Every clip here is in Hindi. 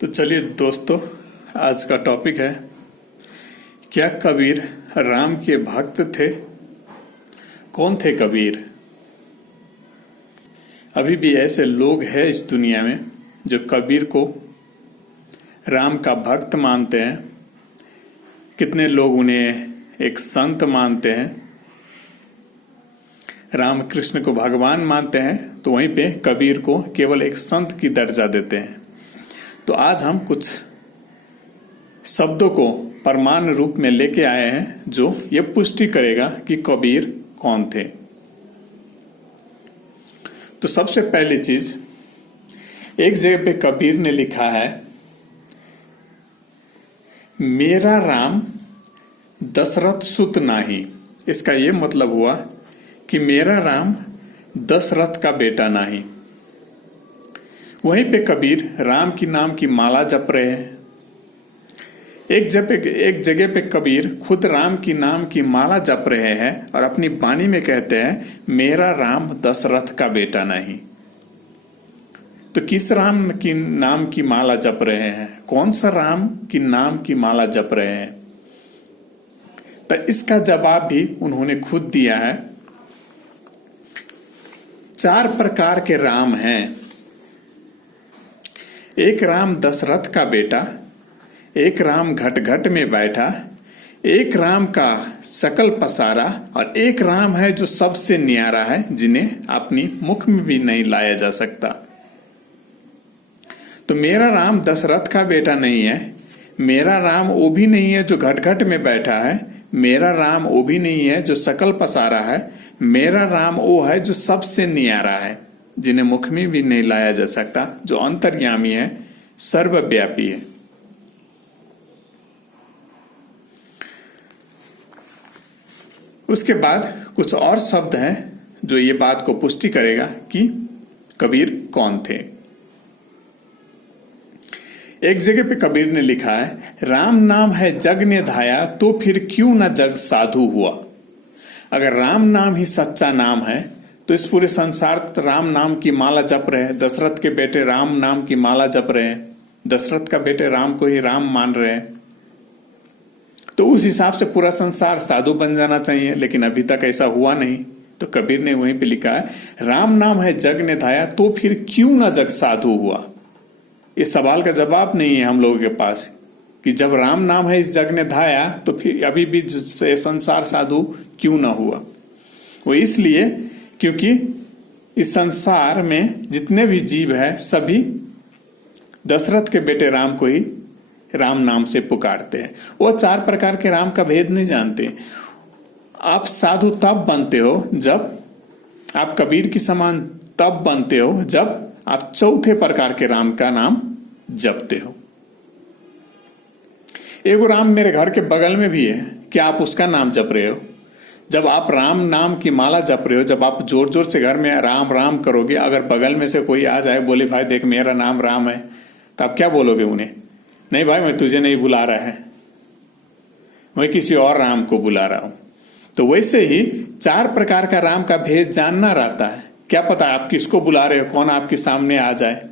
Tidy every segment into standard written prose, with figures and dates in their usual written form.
तो चलिए दोस्तों, आज का टॉपिक है, क्या कबीर राम के भक्त थे? कौन थे कबीर? अभी भी ऐसे लोग हैं इस दुनिया में जो कबीर को राम का भक्त मानते हैं। कितने लोग उन्हें एक संत मानते हैं, राम कृष्ण को भगवान मानते हैं, तो वहीं पे कबीर को केवल एक संत की दर्जा देते हैं। तो आज हम कुछ शब्दों को प्रमाण रूप में लेके आए हैं जो ये पुष्टि करेगा कि कबीर कौन थे। तो सबसे पहली चीज, एक जगह पे कबीर ने लिखा है, मेरा राम दशरथ सुत नाही। इसका यह मतलब हुआ कि मेरा राम दशरथ का बेटा नहीं। वहीं पे कबीर राम की नाम की माला जप रहे हैं। एक जगह पे कबीर खुद राम की नाम की माला जप रहे हैं और अपनी वाणी में कहते हैं, मेरा राम दशरथ का बेटा नहीं। तो किस राम की नाम की माला जप रहे हैं? कौन सा राम की नाम की माला जप रहे हैं? तो इसका जवाब भी उन्होंने खुद दिया है। 4 प्रकार के राम हैं। एक राम दशरथ का बेटा, एक राम घट घट में बैठा, एक राम का सकल पसारा, और एक राम है जो सबसे न्यारा है, जिन्हें अपनी मुख में भी नहीं लाया जा सकता। तो मेरा राम दशरथ का बेटा नहीं है, मेरा राम वो भी नहीं है जो घट घट में बैठा है, मेरा राम वो भी नहीं है जो सकल पसारा है, मेरा राम वो है जो सबसे न्यारा है, जिन्हें मुख में भी नहीं लाया जा सकता, जो अंतर्यामी है, सर्वव्यापी है। उसके बाद कुछ और शब्द हैं जो ये बात को पुष्टि करेगा कि कबीर कौन थे। एक जगह पे कबीर ने लिखा है, राम नाम है जग ने धाया, तो फिर क्यों ना जग साधु हुआ। अगर राम नाम ही सच्चा नाम है तो इस पूरे संसार राम नाम की माला जप रहे हैं। दशरथ के बेटे राम नाम की माला जप रहे हैं, दशरथ का बेटे राम को ही राम मान रहे हैं। तो उस हिसाब से पूरा संसार साधु बन जाना चाहिए, लेकिन अभी तक ऐसा हुआ नहीं। तो कबीर ने वहीं पे लिखा है, राम नाम है जग ने धाया, तो फिर क्यों ना जग साधु हुआ। इस सवाल का जवाब नहीं है हम लोगों के पास कि जब राम नाम है इस जग ने धाया तो फिर अभी भी संसार साधु क्यों ना हुआ। वो इसलिए क्योंकि इस संसार में जितने भी जीव है सभी दशरथ के बेटे राम को ही राम नाम से पुकारते हैं। वो 4 प्रकार के राम का भेद नहीं जानते। आप साधु तब बनते हो जब आप कबीर की समान तब बनते हो जब आप 4थे प्रकार के राम का नाम जपते हो। एगो राम मेरे घर के बगल में भी है, क्या आप उसका नाम जप रहे हो? जब आप राम नाम की माला जप रहे हो, जब आप जोर जोर से घर में राम राम करोगे, अगर बगल में से कोई आ जाए, बोले भाई देख मेरा नाम राम है, तो आप क्या बोलोगे उन्हें? नहीं भाई, मैं तुझे नहीं बुला रहा है, मैं किसी और राम को बुला रहा हूं। तो वैसे ही 4 प्रकार का राम का भेद जानना रहता है। क्या पता आप किसको बुला रहे हो, कौन आपके सामने आ जाए।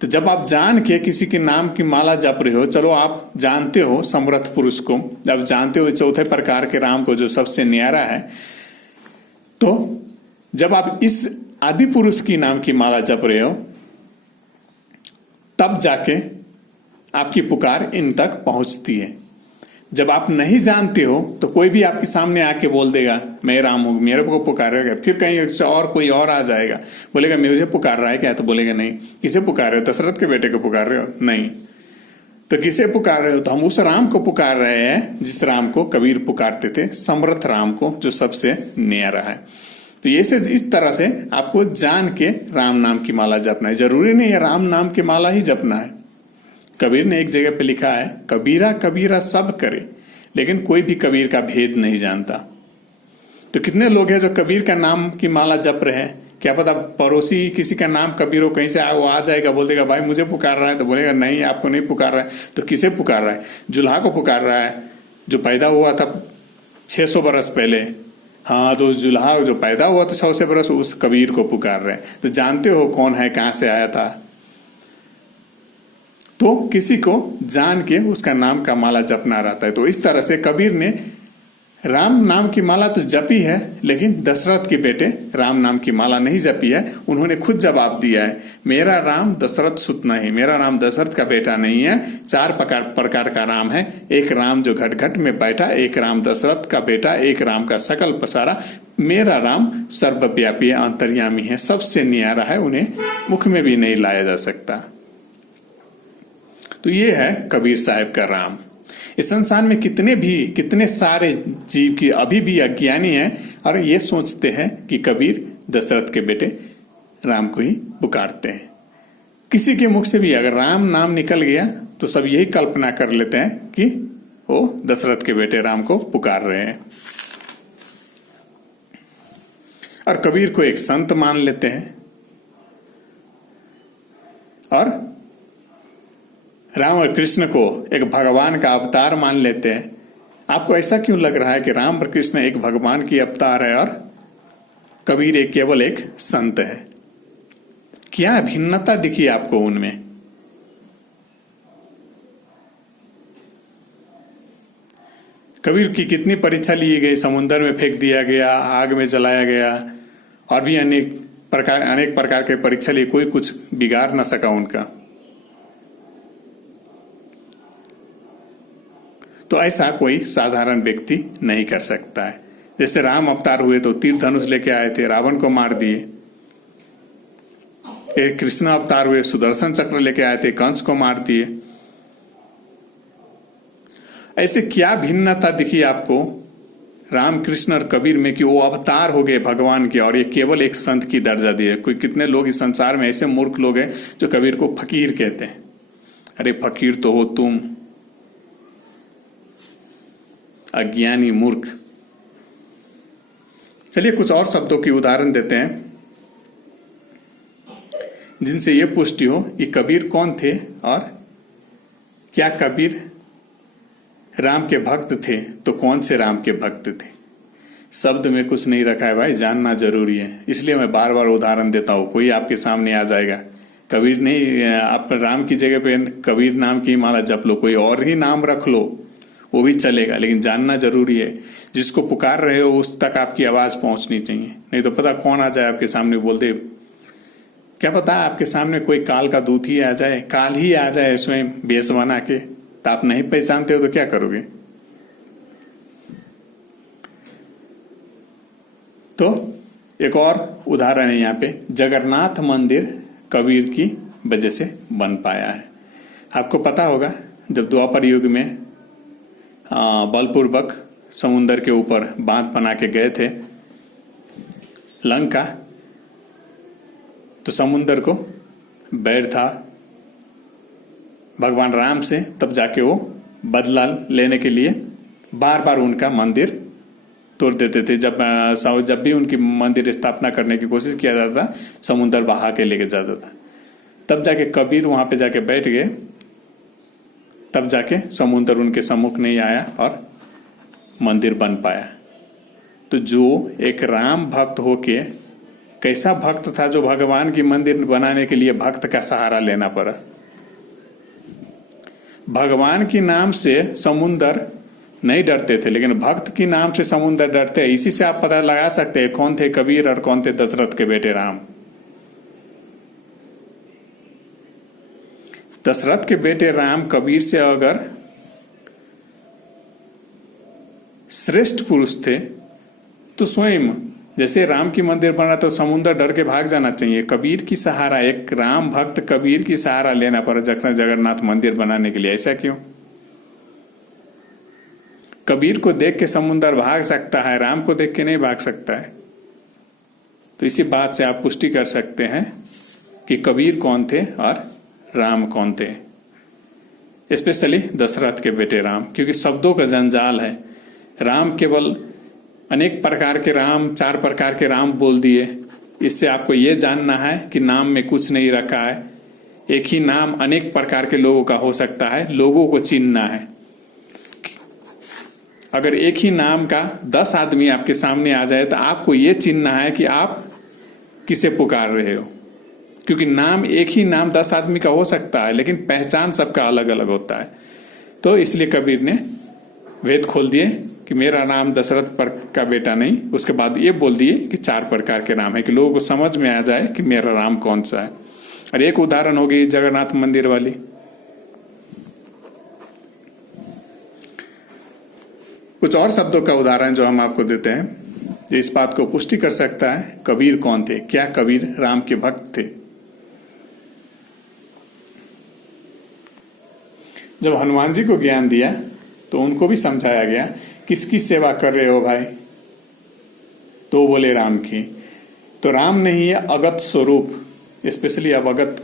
तो जब आप जान के किसी के नाम की माला जप रहे हो, चलो आप जानते हो समर्थ पुरुष को, जब जानते हो 4थे प्रकार के राम को जो सबसे न्यारा है, तो जब आप इस आदि पुरुष की नाम की माला जप रहे हो, तब जाके आपकी पुकार इन तक पहुंचती है। जब आप नहीं जानते हो तो कोई भी आपके सामने आके बोल देगा मैं राम हूं, मेरे को पुकारेगा। फिर कहीं से और कोई और आ जाएगा, बोलेगा मुझे पुकार रहा है क्या? तो बोलेगा नहीं। किसे पुकार रहे हो? दशरथ के बेटे को पुकार रहे हो? नहीं। तो किसे पुकार रहे हो? तो हम उस राम को पुकार रहे हैं जिस राम को कबीर पुकारते थे, समर्थ राम को, जो सबसे न्यारा है। तो ये से इस तरह से आपको जान के राम नाम की माला जपना है। जरूरी नहीं है राम नाम की माला ही जपना है। कबीर ने एक जगह पे लिखा है, कबीरा कबीरा सब करे, लेकिन कोई भी कबीर का भेद नहीं जानता। तो कितने लोग हैं जो कबीर का नाम की माला जप रहे हैं, क्या पता पड़ोसी किसी का नाम कबीर हो, कहीं से वो आ जाएगा, बोल देगा भाई मुझे पुकार रहा है, तो बोलेगा नहीं आपको नहीं पुकार रहा है। तो किसे पुकार रहा है? जुल्हा को पुकार रहा है, जो पैदा हुआ था 600 बरस पहले। हाँ, तो जुल्हा जो पैदा हुआ था 100 बरस, उस कबीर को पुकार रहे हैं। तो जानते हो कौन है, कहां से आया था। तो किसी को जान के उसका नाम का माला जपना रहता है। तो इस तरह से कबीर ने राम नाम की माला तो जपी है, लेकिन दशरथ के बेटे राम नाम की माला नहीं जपी है। उन्होंने खुद जवाब दिया है, मेरा राम दशरथ सुत नहीं, मेरा राम दशरथ का बेटा नहीं है। 4 प्रकार का राम है। एक राम जो घट घट में बैठा, एक राम दशरथ का बेटा, एक राम का सकल पसारा। मेरा राम सर्वव्यापी अंतर्यामी है, सबसे न्यारा है, उन्हें मुख में भी नहीं लाया जा सकता। तो ये है कबीर साहब का राम। इस संसार में कितने सारे जीव की अभी भी अज्ञानी हैं और ये सोचते हैं कि कबीर दशरथ के बेटे राम को ही पुकारते हैं। किसी के मुख से भी अगर राम नाम निकल गया तो सब यही कल्पना कर लेते हैं कि वो दशरथ के बेटे राम को पुकार रहे हैं और कबीर को एक संत मान लेते हैं और राम और कृष्ण को एक भगवान का अवतार मान लेते हैं। आपको ऐसा क्यों लग रहा है कि राम और कृष्ण एक भगवान की अवतार है और कबीर केवल एक संत है? क्या भिन्नता दिखी आपको उनमें? कबीर की कितनी परीक्षा ली गई, समुद्र में फेंक दिया गया, आग में जलाया गया और भी अनेक प्रकार के परीक्षा ली, कोई कुछ बिगाड़ ना सका उनका। तो ऐसा कोई साधारण व्यक्ति नहीं कर सकता है। जैसे राम अवतार हुए तो तीर धनुष लेके आए थे, रावण को मार दिए। एक कृष्ण अवतार हुए, सुदर्शन चक्र लेके आए थे, कंस को मार दिए। ऐसे क्या भिन्नता दिखी आपको राम कृष्ण और कबीर में कि वो अवतार हो गए भगवान के और ये केवल एक संत की दर्जा दिए? कोई कितने लोग इस संसार में ऐसे मूर्ख लोग हैं जो कबीर को फकीर कहते हैं। अरे फकीर तो हो तुम, अज्ञानी मूर्ख। चलिए कुछ और शब्दों की उदाहरण देते हैं जिनसे यह पुष्टि हो कि कबीर कौन थे और क्या कबीर राम के भक्त थे तो कौन से राम के भक्त थे। शब्द में कुछ नहीं रखा है भाई, जानना जरूरी है, इसलिए मैं बार बार उदाहरण देता हूं। कोई आपके सामने आ जाएगा, कबीर नहीं, आप राम की जगह पे कबीर नाम की माला जप लो, कोई और ही नाम रख लो, वो भी चलेगा, लेकिन जानना जरूरी है। जिसको पुकार रहे हो उस तक आपकी आवाज पहुंचनी चाहिए, नहीं तो पता कौन आ जाए आपके सामने बोल दे। क्या पता आपके सामने कोई काल का दूत ही आ जाए, काल ही आ जाए स्वयं बेस बना के, तो आप नहीं पहचानते हो तो क्या करोगे? तो एक और उदाहरण है यहाँ पे, जगन्नाथ मंदिर कबीर की वजह से बन पाया है। आपको पता होगा जब द्वापर युग में बलपूर्वक समुन्दर के ऊपर बांध बना के गए थे लंका, तो समुन्दर को बैर था भगवान राम से, तब जाके वो बदला लेने के लिए बार बार उनका मंदिर तोड़ देते थे। जब भी उनकी मंदिर स्थापना करने की कोशिश किया जाता था, समुन्दर बहा के लेके जाता था। तब जाके कबीर वहां पे जाके बैठ गए, तब जाके समुद्र उनके सम्मुख नहीं आया और मंदिर बन पाया। तो जो एक राम भक्त होके, कैसा भक्त था जो भगवान की मंदिर बनाने के लिए भक्त का सहारा लेना पड़ा। भगवान के नाम से समुद्र नहीं डरते थे, लेकिन भक्त के नाम से समुद्र डरते हैं। इसी से आप पता लगा सकते हैं कौन थे कबीर और कौन थे दशरथ के बेटे राम। दशरथ के बेटे राम कबीर से अगर श्रेष्ठ पुरुष थे तो स्वयं जैसे राम की मंदिर बना तो समुद्र डर के भाग जाना चाहिए। कबीर की सहारा, एक राम भक्त कबीर की सहारा लेना पड़ा जगन्नाथ मंदिर बनाने के लिए। ऐसा क्यों? कबीर को देख के समुद्र भाग सकता है, राम को देख के नहीं भाग सकता है। तो इसी बात से आप पुष्टि कर सकते हैं कि कबीर कौन थे और राम कौन थे, स्पेशली दशरथ के बेटे राम। क्योंकि शब्दों का जंजाल है। राम केवल अनेक प्रकार के राम, 4 प्रकार के राम बोल दिए। इससे आपको यह जानना है कि नाम में कुछ नहीं रखा है। एक ही नाम अनेक प्रकार के लोगों का हो सकता है, लोगों को चिन्हना है। अगर एक ही नाम का 10 आदमी आपके सामने आ जाए तो आपको यह चिन्हना है कि आप किसे पुकार रहे हो। क्योंकि नाम एक ही नाम 10 आदमी का हो सकता है, लेकिन पहचान सबका अलग अलग होता है। तो इसलिए कबीर ने वेद खोल दिए कि मेरा नाम दशरथ पर का बेटा नहीं, उसके बाद ये बोल दिए कि 4 प्रकार के नाम है, कि लोगों को समझ में आ जाए कि मेरा राम कौन सा है। और एक उदाहरण होगी जगन्नाथ मंदिर वाली। कुछ और शब्दों का उदाहरण जो हम आपको देते हैं, जो इस बात को पुष्टि कर सकता है कबीर कौन थे। क्या कबीर राम के भक्त थे? जब हनुमान जी को ज्ञान दिया तो उनको भी समझाया गया, किसकी सेवा कर रहे हो भाई? तो बोले राम की। तो राम नहीं है अगत स्वरूप। स्पेशली अब अगत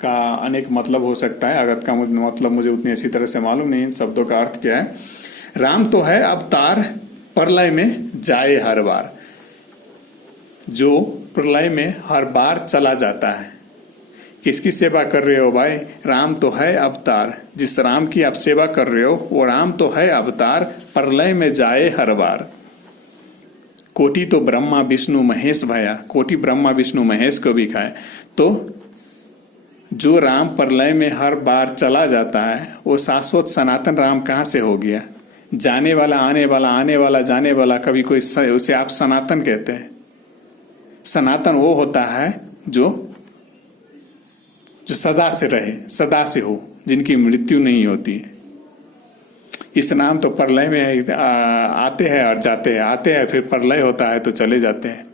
का अनेक मतलब हो सकता है, अगत का मतलब मुझे उतनी अच्छी तरह से मालूम नहीं इन शब्दों का अर्थ क्या है। राम तो है अवतार, प्रलय में जाए हर बार, जो प्रलय में हर बार चला जाता है। किसकी सेवा कर रहे हो भाई? राम तो है अवतार, जिस राम की आप सेवा कर रहे हो वो राम तो है अवतार, प्रलय में जाए हर बार। कोटि तो ब्रह्मा विष्णु महेश भया, कोटि ब्रह्मा विष्णु महेश को भी खाए। तो जो राम प्रलय में हर बार चला जाता है वो शाश्वत सनातन राम कहाँ से हो गया? जाने वाला आने वाला, आने वाला जाने वाला, कभी कोई उसे आप सनातन कहते हैं। सनातन वो होता है जो सदा से रहे, सदा से हो, जिनकी मृत्यु नहीं होती है। इस नाम तो प्रलय में आते हैं और जाते हैं, आते हैं फिर प्रलय होता है तो चले जाते हैं।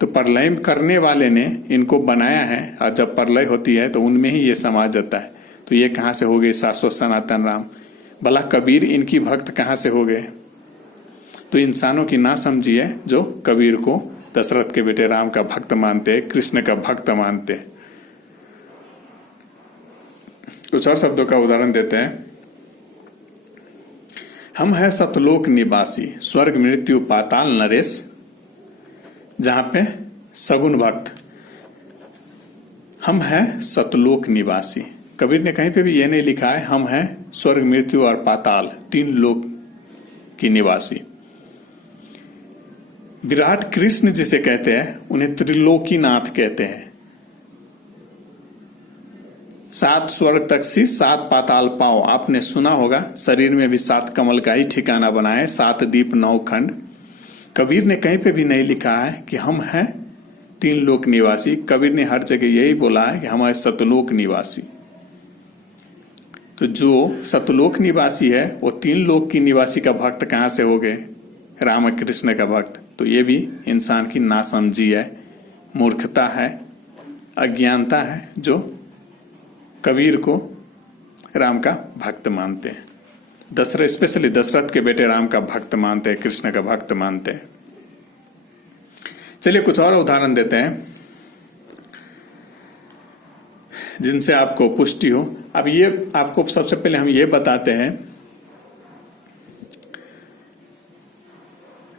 तो प्रलय करने वाले ने इनको बनाया है और जब प्रलय होती है तो उनमें ही ये समा जाता है। तो ये कहाँ से हो गए शाश्वत सनातन राम? भला कबीर इनकी भक्त कहाँ से हो गए? तो इंसानों की ना समझी है जो कबीर को दशरथ के बेटे राम का भक्त मानते, कृष्ण का भक्त मानते। कुछ और शब्दों का उदाहरण देते हैं। हम है सतलोक निवासी, स्वर्ग मृत्यु पाताल नरेश, जहां पे सगुन भक्त। हम है सतलोक निवासी। कबीर ने कहीं पे भी यह नहीं लिखा है हम है स्वर्ग मृत्यु और पाताल, 3 लोक की निवासी। विराट कृष्ण जिसे कहते हैं उन्हें त्रिलोकीनाथ कहते हैं। 7 स्वर्ग तक सी 7 पाताल पाओ। आपने सुना होगा शरीर में भी 7 कमल का ही ठिकाना बना है, 7 दीप 9 खंड। कबीर ने कहीं पे भी नहीं लिखा है कि हम हैं 3 लोक निवासी। कबीर ने हर जगह यही बोला है कि हम हैं सतलोक निवासी। तो जो सतलोक निवासी है वो 3 लोक की निवासी का भक्त कहां से हो गए? राम कृष्ण का भक्त। तो ये भी इंसान की नासमझी है, मूर्खता है, अज्ञानता है, जो कबीर को राम का भक्त मानते हैं। दशरथ, स्पेशली दशरथ के बेटे राम का भक्त मानते हैं, कृष्ण का भक्त मानते हैं। चलिए कुछ और उदाहरण देते हैं जिनसे आपको पुष्टि हो। अब ये आपको सबसे पहले हम ये बताते हैं,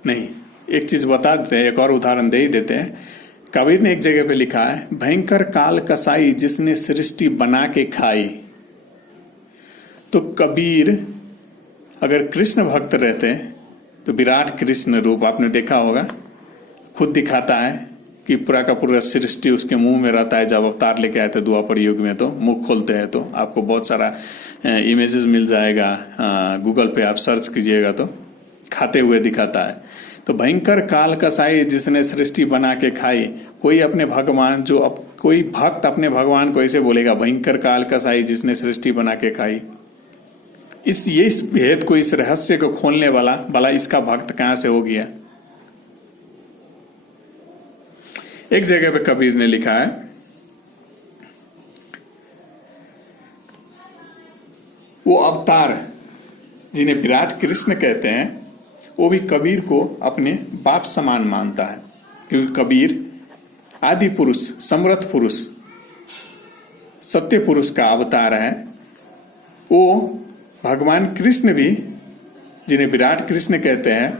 नहीं एक चीज बता देते हैं, एक और उदाहरण दे ही देते हैं। कबीर ने एक जगह पे लिखा है, भयंकर काल कसाई जिसने सृष्टि बना के खाई। तो कबीर अगर कृष्ण भक्त रहते तो विराट कृष्ण रूप आपने देखा होगा, खुद दिखाता है कि पूरा का पूरा सृष्टि उसके मुंह में रहता है। जब अवतार लेके आए थे द्वापर युग में, तो मुख खोलते हैं तो आपको बहुत सारा इमेजेस मिल जाएगा, गूगल पे आप सर्च कीजिएगा तो खाते हुए दिखाता है। तो भयंकर काल कसाई जिसने सृष्टि बना के खाई। कोई अपने भगवान कोई भक्त अपने भगवान को ऐसे बोलेगा, भयंकर काल कसाई जिसने सृष्टि बना के खाई। इस भेद को, इस रहस्य को खोलने वाला भला इसका भक्त कहां से हो गया? एक जगह पे कबीर ने लिखा है, वो अवतार जिन्हें विराट कृष्ण कहते हैं वो भी कबीर को अपने बाप समान मानता है, क्योंकि कबीर आदि पुरुष, समर्थ पुरुष, सत्य पुरुष का अवतार है। वो भगवान कृष्ण भी, जिन्हें विराट कृष्ण कहते हैं,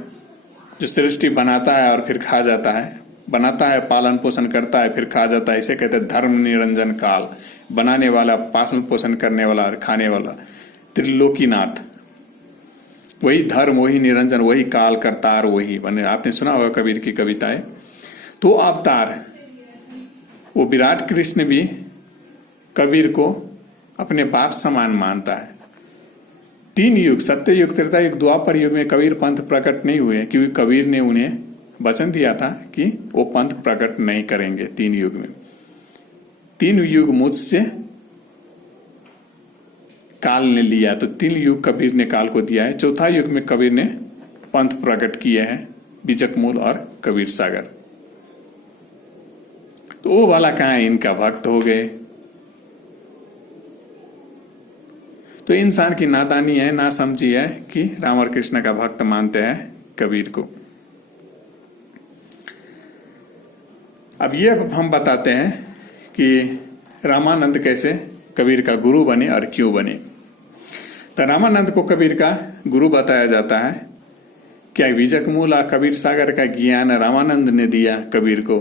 जो सृष्टि बनाता है और फिर खा जाता है, बनाता है, पालन पोषण करता है, फिर खा जाता है, इसे कहते हैं धर्म निरंजन काल। बनाने वाला, पालन पोषण करने वाला और खाने वाला, त्रिलोकीनाथ। वही धर्म, वही निरंजन, वही काल करतार, वही बने। आपने सुना होगा कबीर की कविताएं। तो अवतार वो विराट कृष्ण भी कबीर को अपने बाप समान मानता है। 3 युग, सत्य युग, त्रेता युग, द्वापर युग में कबीर पंथ प्रकट नहीं हुए, क्योंकि कबीर ने उन्हें वचन दिया था कि वो पंथ प्रकट नहीं करेंगे 3 युग में। 3 युग मुझसे काल ने लिया, तो 3 युग कबीर ने काल को दिया है। चौथा युग में कबीर ने पंथ प्रकट किए हैं, बीजकमूल और कबीर सागर। तो वो वाला कहाँ है, इनका भक्त हो गए। तो इंसान की नादानी है, ना समझी है कि राम और कृष्ण का भक्त मानते हैं कबीर को। अब ये हम बताते हैं कि रामानंद कैसे कबीर का गुरु बने और क्यों बने। तो रामानंद को कबीर का गुरु बताया जाता है। क्या बीजकमूल और कबीर सागर का ज्ञान रामानंद ने दिया कबीर को?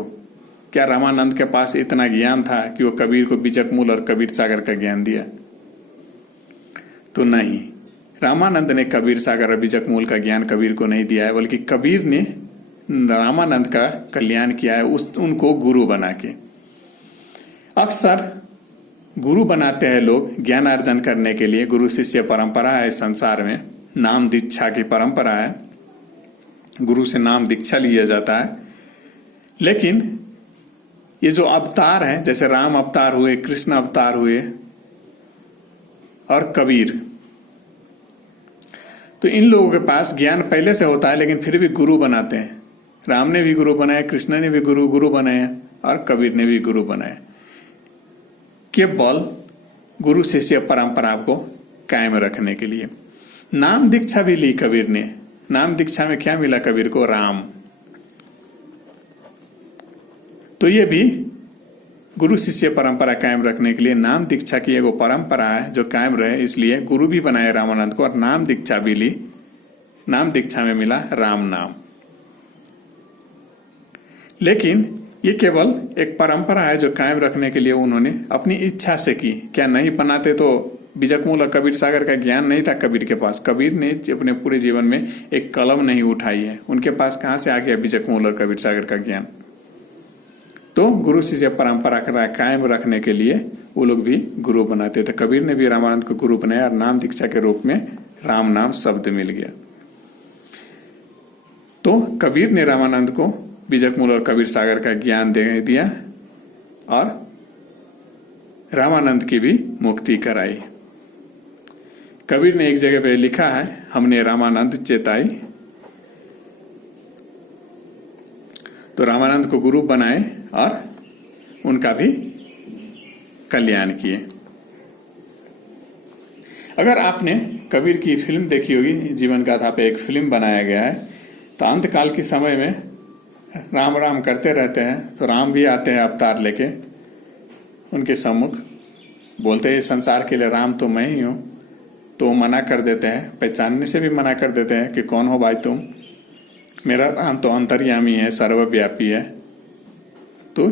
क्या रामानंद के पास इतना ज्ञान था कि वो कबीर को बीजकमूल और कबीर सागर का ज्ञान दिया? तो नहीं, रामानंद ने कबीर सागर और बीजकमूल का ज्ञान कबीर को नहीं दिया है, बल्कि कबीर ने रामानंद का कल्याण किया है उनको गुरु बना के। अक्सर गुरु बनाते हैं लोग ज्ञान अर्जन करने के लिए। गुरु शिष्य परंपरा है संसार में, नाम दीक्षा की परंपरा है, गुरु से नाम दीक्षा लिया जाता है। लेकिन ये जो अवतार है, जैसे राम अवतार हुए, कृष्ण अवतार हुए और कबीर, तो इन लोगों के पास ज्ञान पहले से होता है, लेकिन फिर भी गुरु बनाते हैं। राम ने भी गुरु बनाया, कृष्ण ने भी गुरु बनाया और कबीर ने भी गुरु बनाया, केवल गुरु शिष्य परंपरा को कायम रखने के लिए। नाम दीक्षा भी ली कबीर ने। नाम दीक्षा में क्या मिला कबीर को? राम। तो ये भी गुरु शिष्य परंपरा कायम रखने के लिए नाम दीक्षा की एगो परंपरा है जो कायम रहे, इसलिए गुरु भी बनाए रामानंद को और नाम दीक्षा भी ली। नाम दीक्षा में मिला राम नाम। लेकिन ये केवल एक परंपरा है जो कायम रखने के लिए उन्होंने अपनी इच्छा से की। क्या नहीं बनाते तो बीजकमूल और कबीर सागर का ज्ञान नहीं था कबीर के पास। कबीर ने अपने पूरे जीवन में एक कलम नहीं उठाई है, उनके पास कहां से आ गया बीजकमूल और कबीर सागर का ज्ञान? तो गुरु शिष्य परंपरा कायम रखने के लिए वो लोग भी गुरु बनाते थे। कबीर ने भी रामानंद को गुरु बनाया और नाम दीक्षा के रूप में राम नाम शब्द मिल गया। तो कबीर ने रामानंद को बीजकमूल और कबीर सागर का ज्ञान दे दिया और रामानंद की भी मुक्ति कराई। कबीर ने एक जगह पे लिखा है, हमने रामानंद चेताई। तो रामानंद को गुरु बनाए और उनका भी कल्याण किए। अगर आपने कबीर की फिल्म देखी होगी, जीवन गाथा पे एक फिल्म बनाया गया है, तो अंतकाल के समय में राम राम करते रहते हैं, तो राम भी आते हैं अवतार लेके उनके सम्मुख, बोलते हैं संसार के लिए राम तो मैं ही हूं। तो मना कर देते हैं, पहचानने से भी मना कर देते हैं कि कौन हो भाई तुम, मेरा राम तो अंतर्यामी है, सर्वव्यापी है। तो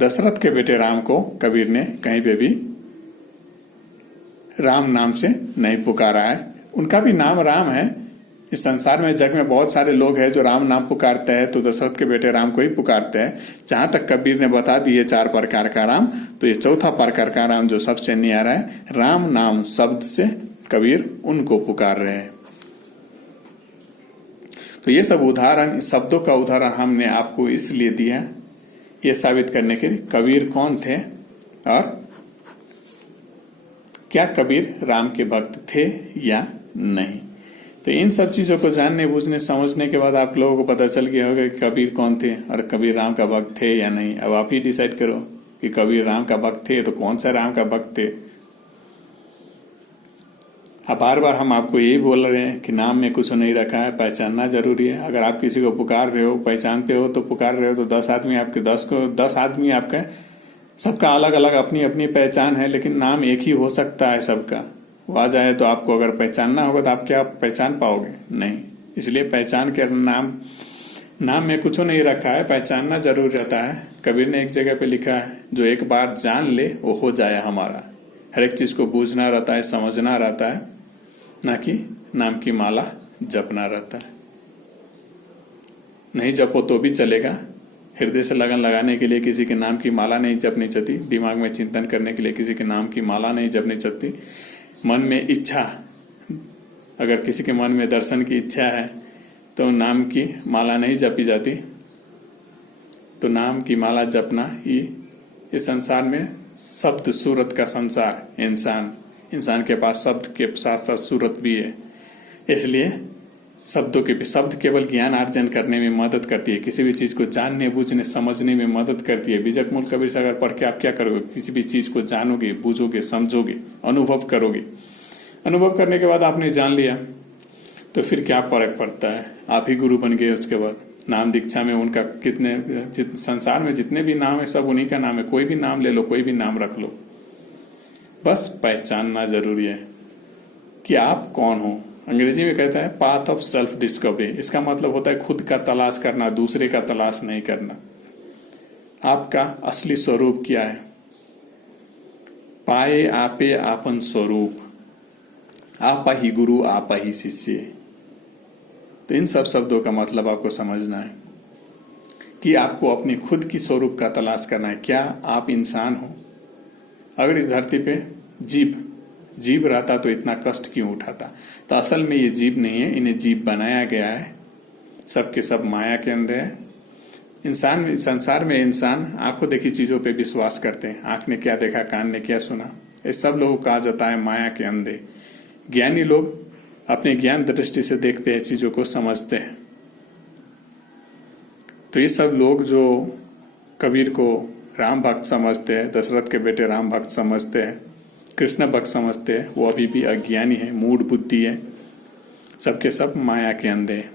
दशरथ के बेटे राम को कबीर ने कहीं पे भी राम नाम से नहीं पुकारा है। उनका भी नाम राम है। इस संसार में, जग में बहुत सारे लोग हैं जो राम नाम पुकारते हैं, तो दशरथ के बेटे राम को ही पुकारते हैं। जहां तक कबीर ने बता दिए 4 प्रकार का राम, तो ये चौथा प्रकार का राम जो सबसे न्यारा है, राम नाम शब्द से कबीर उनको पुकार रहे हैं। तो ये सब उदाहरण, शब्दों का उदाहरण हमने आपको इसलिए दिया, ये साबित करने के लिए कबीर कौन थे और क्या कबीर राम के भक्त थे या नहीं। तो इन सब चीजों को जानने, बूझने, समझने के बाद आप लोगों को पता चल गया होगा कि कबीर कौन थे और कबीर राम का भक्त थे या नहीं। अब आप ही डिसाइड करो कि कबीर राम का भक्त थे तो कौन सा राम का भक्त थे। अब बार बार हम आपको यही बोल रहे हैं कि नाम में कुछ नहीं रखा है, पहचानना जरूरी है। अगर आप किसी को पुकार रहे हो, पहचानते हो तो पुकार रहे हो, तो 10 आदमी आपके 10 आदमी आपका, सबका अलग अलग अपनी अपनी पहचान है, लेकिन नाम एक ही हो सकता है सबका। वो आ जाए तो आपको अगर पहचानना होगा तो आप क्या पहचान पाओगे? नहीं। इसलिए पहचान के नाम में कुछ नहीं रखा है, पहचानना जरूर रहता है। कबीर ने एक जगह पे लिखा है, जो एक बार जान ले वो हो जाए हमारा। हर एक चीज को बूझना रहता है, समझना रहता है, ना कि नाम की माला जपना रहता है। नहीं जपो तो भी चलेगा, हृदय से लगन लगाने के लिए किसी के नाम की माला नहीं जपनी चाहिए, दिमाग में चिंतन करने के लिए किसी के नाम की माला नहीं जपनी चाहिए, मन में इच्छा, अगर किसी के मन में दर्शन की इच्छा है तो नाम की माला नहीं जपी जाती। तो नाम की माला जपना ही इस संसार में शब्द सूरत का संसार, इंसान के पास शब्द के साथ साथ सूरत भी है, इसलिए शब्द केवल ज्ञान अर्जन करने में मदद करती है, किसी भी चीज को जानने बूझने समझने में मदद करती है। बीजक मूल कबीर सागर पढ़ के आप क्या करोगे? किसी भी चीज को जानोगे, बूझोगे, समझोगे, अनुभव करोगे। अनुभव करने के बाद आपने जान लिया तो फिर क्या फर्क पड़ता है? आप ही गुरु बन गए। उसके बाद नाम दीक्षा में उनका संसार में जितने भी नाम है सब उन्हीं का नाम है। कोई भी नाम ले लो, कोई भी नाम रख लो, बस पहचानना जरूरी है कि आप कौन हो। अंग्रेजी में कहता है पाथ ऑफ सेल्फ डिस्कवरी। इसका मतलब होता है खुद का तलाश करना, दूसरे का तलाश नहीं करना। आपका असली स्वरूप क्या है? पाए आपे आपन स्वरूप, आप ही गुरु आप ही शिष्य। तो इन सब शब्दों का मतलब आपको समझना है कि आपको अपनी खुद की स्वरूप का तलाश करना है। क्या आप इंसान हो? अगर इस धरती पे जीव रहता तो इतना कष्ट क्यों उठाता? तो असल में ये जीव नहीं है, इन्हें जीव बनाया गया है। सबके सब माया के अंदर है। संसार में इंसान आंखों देखी चीजों पे विश्वास करते हैं। आंख ने क्या देखा, कान ने क्या सुना, ये सब लोगों को कहा जाता है माया के अंधे। ज्ञानी लोग अपने ज्ञान दृष्टि से देखते हैं, चीजों को समझते हैं। तो ये सब लोग जो कबीर को राम भक्त समझते हैं, दशरथ के बेटे राम भक्त समझते हैं, कृष्ण भक्त समझते हैं, वो अभी भी अज्ञानी है, मूढ़ बुद्धि है, सबके सब माया के अंधे हैं।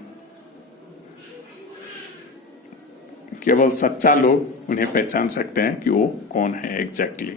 केवल सच्चा लोग उन्हें पहचान सकते हैं कि वो कौन है एग्जैक्टली।